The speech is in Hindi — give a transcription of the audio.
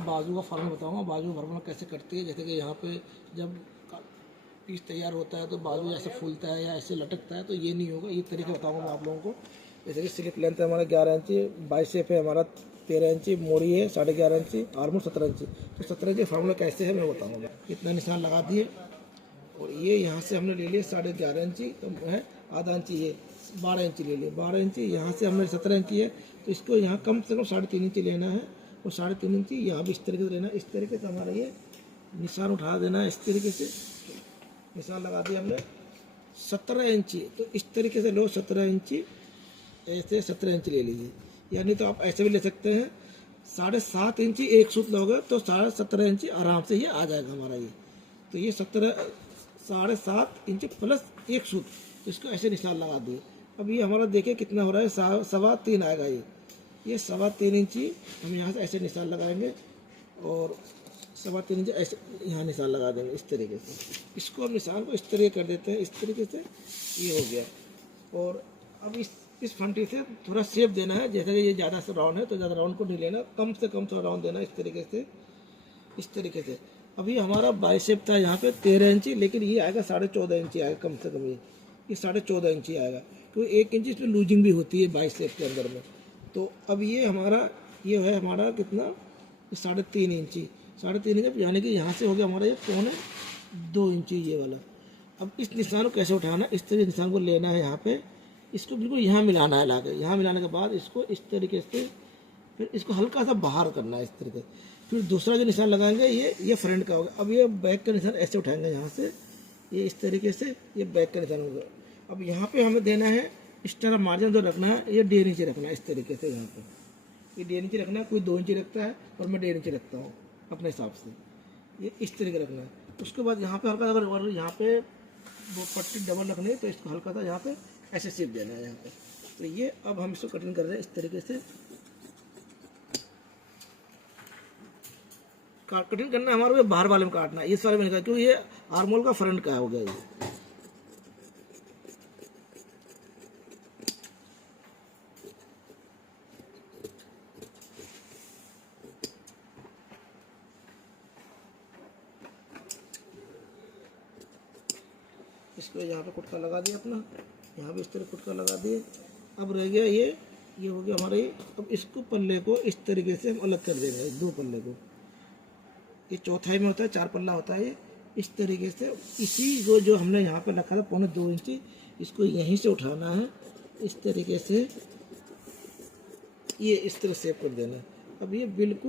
बाजू का फॉर्मूला बताऊंगा, बाजू का फॉर्मूला कैसे कटती है। जैसे कि यहाँ पे जब पीस तैयार होता है तो बाजू ऐसे फूलता है या ऐसे लटकता है, तो ये नहीं होगा। ये तरीका बताऊंगा मैं आप लोगों को। जैसे कि स्लिप लेंथ है हमारा 11 इंची, बाइसेप है हमारा 13 इंची, मोड़ी है 11.5 इंची, आर्मोर 17 इंची। तो 17 इंची फार्मूला कैसे है मैं बताऊँगा। इतना निशान लगा दिए और ये यहाँ से हमने ले लिया 11.5 इंची, तो है आधा इंची, ये 12 इंची ले लिया। 12 इंची यहाँ से हमने 17 इंची है, तो इसको यहाँ कम से कम 3.5 इंची लेना है और 3.5 इंची यहाँ भी इस तरीके से लेना है। इस तरीके से हमारा ये निशान उठा देना है। इस तरीके से निशान लगा दिया हमने 17 इंची। तो इस तरीके से लो 17 इंची, ऐसे 17 इंची ले लीजिए। यानी तो आप ऐसे भी ले सकते हैं, 7.5 इंची एक सूत लोगे तो 17.5 इंची आराम से ये आ जाएगा हमारा। ये तो ये 7.5 इंच प्लस एक सूत, तो इसको ऐसे निशान लगा दिए। अब ये हमारा देखिए कितना हो रहा है, 3.25 आएगा। ये 3.25 इंची हम यहाँ से ऐसे निशान लगाएंगे और 3.25 इंच ऐसे यहाँ निशान लगा देंगे इस तरीके से। इसको हम निशान को इस तरीके कर देते हैं, इस तरीके से ये हो गया। और अब इस फंटी से थोड़ा शेप देना है। जैसे कि ये ज़्यादा से राउंड है तो ज़्यादा राउंड को नहीं लेना, कम से कम थोड़ा राउंड देना, इस तरीके से, इस तरीके से। अभी हमारा बाइसेप था यहाँ पे 13 इंची, लेकिन ये आएगा 14.5 इंची आएगा कम से कम। ये 14.5 इंची आएगा, क्योंकि 1 इंची इसमें लूजिंग भी होती है बाइसेप के अंदर में। तो अब ये हमारा ये है हमारा कितना, 3.5 इंची, 3.5 इंची, यानी कि यहाँ से हो गया हमारा ये 2.25 इंची ये वाला। अब इस निशान को कैसे उठाना, इस तरीके निशान को लेना है यहाँ पे, इसको बिल्कुल यहाँ मिलाना है लाके। यहाँ मिलाने के बाद इसको इस तरीके से फिर इसको हल्का सा बाहर करना है इस तरीके। फिर दूसरा जो निशान लगाएंगे ये फ्रंट का होगा। अब ये बैक का निशान ऐसे उठाएंगे यहाँ से, ये इस तरीके से, ये बैक का निशान होगा। अब यहाँ पे हमें देना है एक्स्ट्रा मार्जिन जो रखना है, ये 1.5 इंची रखना है इस तरीके से। यहाँ पे ये 1.5 इंची रखना है, कोई 2 इंची रखता है और मैं 1.5 इंची रखता हूँ अपने हिसाब से। ये इस तरीके रखना है। उसके बाद यहाँ पे हल्का, अगर यहाँ पे वो पट्टी डबल रखनी है तो इसको हल्का सा यहाँ पे ऐसे शेप देना है यहाँ पे। तो ये अब हम इसको कटिंग कर रहे हैं इस तरीके से। कटिंग करना है हमारे को बाहर वाले में काटना है, इस वाले में नहीं, क्योंकि ये आर्मोल का फ्रंट का हो गया ये। इसको यहाँ पे कुटका लगा दिया अपना, यहाँ भी इस तरह कुटका लगा दिए। अब रह गया ये हो गया हमारा ये। अब इसको पल्ले को इस तरीके से हम अलग कर देंगे, 2 पल्ले को। ये चौथाई में होता है, 4 पल्ला होता है ये। इस तरीके से इसी को जो हमने यहाँ पे रखा था 2.25 इंची, इसको यहीं से उठाना है इस तरीके से, ये इस तरह सेव कर देना है। अब ये बिल्कुल